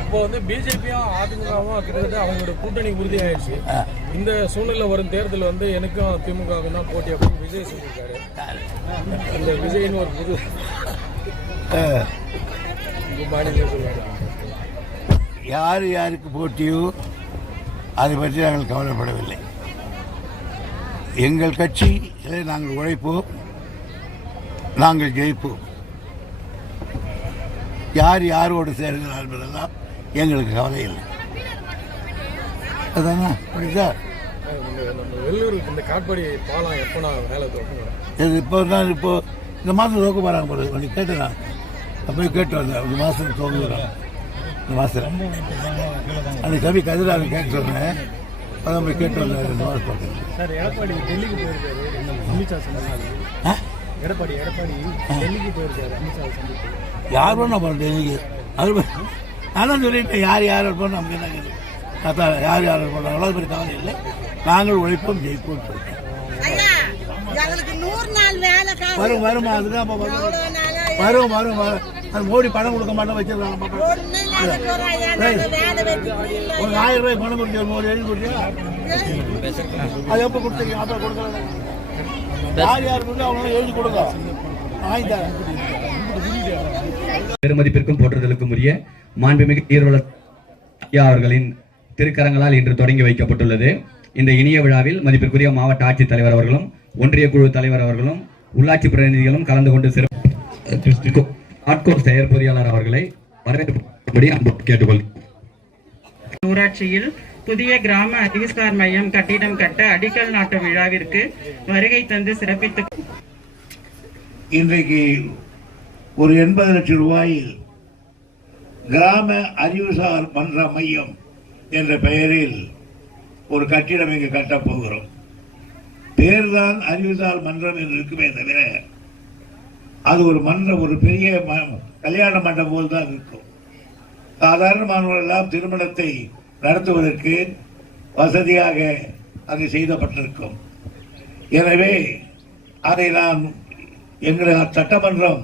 இப்போ வந்து பிஜேபியும் அதிமுகவும் கிட்டத்தட்ட அவங்களோட கூட்டணி உறுதியாயிடுச்சு இந்த சூழ்நிலை வரும் தேர்தல் வந்து எனக்கும் திமுகவுக்கும் தான் போட்டி அப்படின்னு விஜய் சொல்லியிருக்காரு. இந்த விஜய்னு ஒரு புது மாநில யார் யாருக்கு போட்டியோ அதை பற்றி நாங்கள் கவலைப்படவில்லை. எங்கள் கட்சியிலே நாங்கள் உழைப்போம் நாங்கள் ஜெயிப்போம். யார் யாரோடு சேர்கிறார் என்பதெல்லாம் எங்களுக்கு கவலை இல்லை. அதானே? புரியுதா? இது இப்போ தான் இப்போ இந்த மாதம் துவக்க போகிறாங்க போகிறது நீ கேட்டேன் நான் போய் கேட்டு வந்தேன். இந்த மாதம் துவங்குறோம் இந்த மாதம். அன்னைக்கு கவி கதிராக கேட்க சொன்னேன். அதான் போய் கேட்டு வந்தேன். இந்த மாதம் சார் எடப்பாடி டெல்லிக்கு போயிருக்காரு? எடப்பாடி எடப்பாடி டெல்லிக்கு போயிருக்காரு அமித்ஷா சந்திப்பு யார் வேணும் நம்ம டெல்லிக்கு? அது நான் சொல்லிட்டேன் யார் யார் இருப்போம் நமக்கு என்ன? அதான் யார் யார் இருப்போம் அவ்வளோ பெரிய கவலை இல்லை. நாங்கள் உழைப்போம் ஜெயிப்போம் சொல்லிட்டேன். வரும் வரும் அதுதான் வரும். வரும் வரும் அது மோடி பணம் கொடுக்க மாட்டோம் இல்லை. ஒரு ஆயிரம் ரூபாய் பணம் கொடுத்து மோடி எழுதி கொடுத்தியா அது எப்போ கொடுத்தீங்க? அப்போ கொடுக்கல யார் யார் எழுதி கொடுங்க வாங்கி தரேன் பெருமதிப்பிற்கும் போற்றுதலுக்கும் உரிய மாண்புமிகு நீர்வள ஐயா அவர்களின் திருக்கரங்களால் இன்று தொடங்கி வைக்கப்பட்டுள்ளது. இந்த இனிய விழாவில் மதிப்பிற்குரிய மாவட்ட ஆட்சித்தலைவர் அவர்களும் ஒன்றிய குழு தலைவர் அவர்களும் உள்ளாட்சி பிரதிநிதிகளும் கலந்து கொண்டு சிறப்பு ஆட்கோர் செயற்பொறியாளர் அவர்களை வரவேற்படி அன்பு கேட்டுக்கொள் ஊராட்சியில் புதிய கிராம அறிவுசார் மையம் கட்டிடம் கட்ட அடிக்கல் நாட்டு விழாவிற்கு வருகை தந்து சிறப்பித்து இன்றைக்கு ஒரு எண்பது லட்சம் ரூபாயில் கிராம அறிவுசார் மன்ற மையம் என்ற பெயரில் ஒரு கட்டிடம் இங்கு கட்டப் போகிறோம். பேர்தான் அறிவுசார் மன்றம் என்று இருக்குமே தவிர அது ஒரு மன்றம் ஒரு பெரிய கல்யாண மண்டபம் போல் தான் இருக்கும். சாதாரணமானவர்கள் எல்லாம் திருமணத்தை நடத்துவதற்கு வசதியாக அது செய்தப்பட்டிருக்கும். எனவே அதை நான் எங்களுடைய சட்டமன்றம்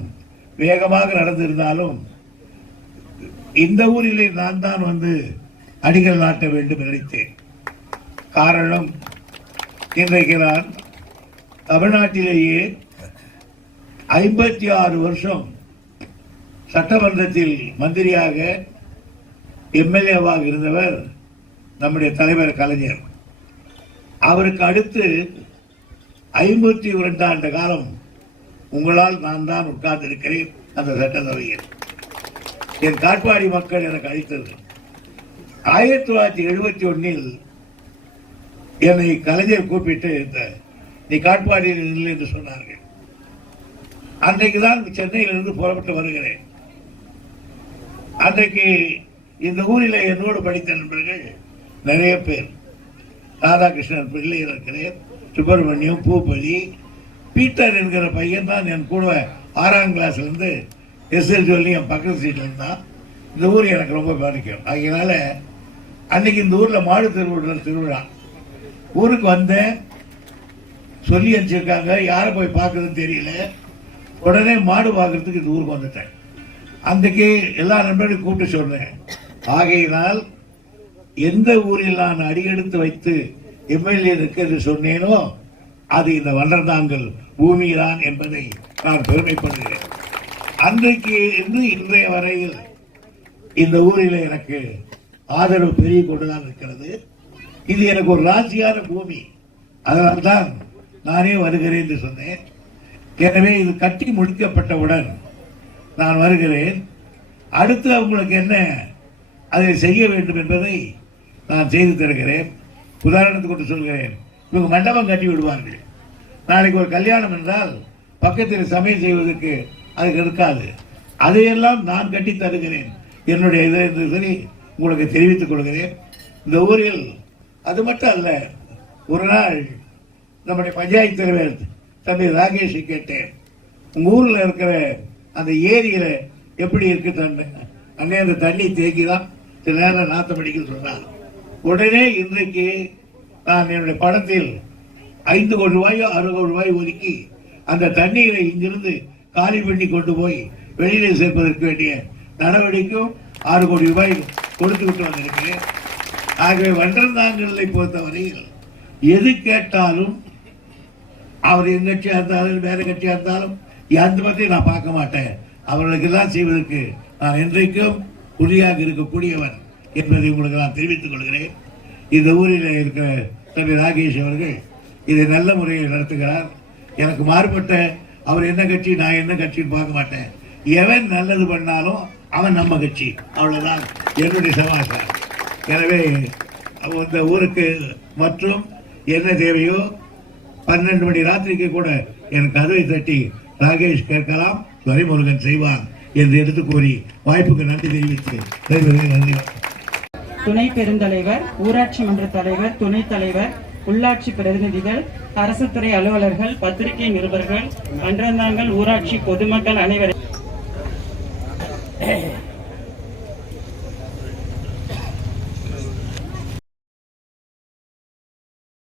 வேகமாக நடந்திருந்தாலும் இந்த ஊரிலே நான் தான் வந்து அடிகள் நாட்ட வேண்டும் நினைத்தேன். காரணம் இன்றைக்கு நான் தமிழ்நாட்டிலேயே ஐம்பத்தி ஆறு வருஷம் சட்டமன்றத்தில் மந்திரியாக எம்எல்ஏவாக இருந்தவர் நம்முடைய தலைவர் கலைஞர். அவருக்கு அடுத்து ஐம்பத்தி இரண்டு ஆண்டு காலம் உங்களால் நான் தான் உட்கார்ந்திருக்கிறேன் அந்த சட்டசபையில். என் காட்பாடி மக்கள் எனக்கு அளித்தது. ஆயிரத்தி தொள்ளாயிரத்தி எழுபத்தி ஒன்னில் என்னை கலைஞர் கூப்பிட்டு இந்த நீ காட்பாடியில் இல்லை என்று சொன்னார்கள். அன்றைக்கு தான் சென்னையிலிருந்து புறப்பட்டு வருகிறேன். அன்றைக்கு இந்த ஊரில் என்னோடு படித்த நண்பர்கள் நிறைய பேர். ராதாகிருஷ்ணன் பிள்ளை இருக்கிறேன் சுப்பிரமணியம் பூபலி பீட்டர் என்கிற பையன் தான் என் கூட ஆறாம் கிளாஸ்லேருந்து எஸ்எல் சொல்லி என் பக்கத்து சீட்டில் இருந்தான். இந்த ஊர் எனக்கு ரொம்ப பாதிக்கும். அதனால அன்னைக்கு இந்த ஊரில் மாடு திருவிழா திருவிழா. ஊருக்கு வந்தேன். சொல்லி அனுப்பிச்சிருக்காங்க. யாரை போய் பார்க்கறதுன்னு தெரியல. உடனே மாடு பார்க்குறதுக்கு இந்த ஊருக்கு வந்துட்டேன். அன்றைக்கு எல்லா நண்பர்களையும் கூப்பிட்டு சொன்னேன். ஆகையினால் எந்த ஊரில் நான் அடியெடுத்து வைத்து எம்எல்ஏ என்று சொன்னேனோ அது இந்த வண்டர்தாங்கல் பூமிதான் என்பதை நான் பெருமைப்படுகிறேன். அன்றைக்கு இருந்து இன்றைய வரையில் இந்த ஊரில் எனக்கு ஆதரவு பெருகிக் கொண்டுதான் இருக்கிறது. இது எனக்கு ஒரு ராசியான பூமி. அதனால்தான் நானே வருகிறேன் என்று சொன்னேன். எனவே இது கட்டி முடிக்கப்பட்டவுடன் நான் வருகிறேன். அடுத்து அவங்களுக்கு என்ன அதை செய்ய வேண்டும் என்பதை நான் செய்து தருகிறேன். உதாரணத்துக்கு கொண்டு சொல்கிறேன். இவங்க மண்டபம் கட்டி விடுவார்கள். நாளைக்கு ஒரு கல்யாணம் என்றால் பக்கத்தில் சமையல் செய்வதற்கு அதுக்கு இருக்காது அதையெல்லாம் நான் கட்டி தருகிறேன். என்னுடைய இதை என்று சரி உங்களுக்கு தெரிவித்துக் கொள்கிறேன். இந்த ஊரில் அது மட்டும் அல்ல ஒரு நாள் நம்முடைய பஞ்சாயத்து தலைவர் தம்பி ராகேஷை கேட்டேன். உங்கள் ஊரில் இருக்கிற அந்த ஏரியில் எப்படி இருக்கு தண்ணி அண்ணே அந்த தண்ணி தேக்கி தான் சில நேரம் நாத்தம் அடிக்க சொன்னார் உடனே இன்றைக்கு நான் என்னுடைய படத்தில் ஐந்து கோடி ரூபாயோ அறுபது கோடி ரூபாய் ஒதுக்கி அந்த தண்ணீரை இங்கிருந்து காலி பண்ணி கொண்டு போய் வெளியிலே சேர்ப்பதற்கு வேண்டிய நடவடிக்கையும் ஆறு கோடி ரூபாய் கொடுத்து விட்டு வந்திருக்கிறேன். ஆகவே வண்டர்ந்தாங்கல்லை பொறுத்தவரையில் எது கேட்டாலும் அவர் என் கட்சியா இருந்தாலும் வேற கட்சியா இருந்தாலும் எந்த பற்றி நான் பார்க்க மாட்டேன். அவர்களுக்கு எல்லாம் செய்வதற்கு நான் என்றைக்கும் உறுதியாக இருக்கக்கூடியவன் என்பதை உங்களுக்கு நான் தெரிவித்துக் கொள்கிறேன். இந்த ஊரில் இருக்கிற தம்பி ராகேஷ் அவர்கள் இதை நல்ல முறையில் நடத்துகிறார். எனக்கு மாறுபட்ட அவர் என்ன கட்சி நான் என்ன கட்சின்னு பார்க்க மாட்டேன். எவன் நல்லது பண்ணாலும் அவன் நம்ம கட்சி. அவ்வளவுதான் என்னுடைய சமாச்சாரம். எனவே இந்த ஊருக்கு மற்றும் என்ன தேவையோ பன்னெண்டு மணி ராத்திரிக்கு கூட என் கதவை தட்டி ராகேஷ் கேட்கலாம். துரைமுருகன் செய்வான். என்று எடுத்து கூறி வாய்ப்புக்கு நன்றி தெரிவித்து நன்றி. துணை பெருந்தலைவர் ஊராட்சி மன்ற தலைவர் துணைத் தலைவர் உள்ளாட்சி பிரதிநிதிகள் அரசு துறை அலுவலர்கள் பத்திரிகை நிருபர்கள் அன்றந்தாங்கல் ஊராட்சி பொதுமக்கள் அனைவரும்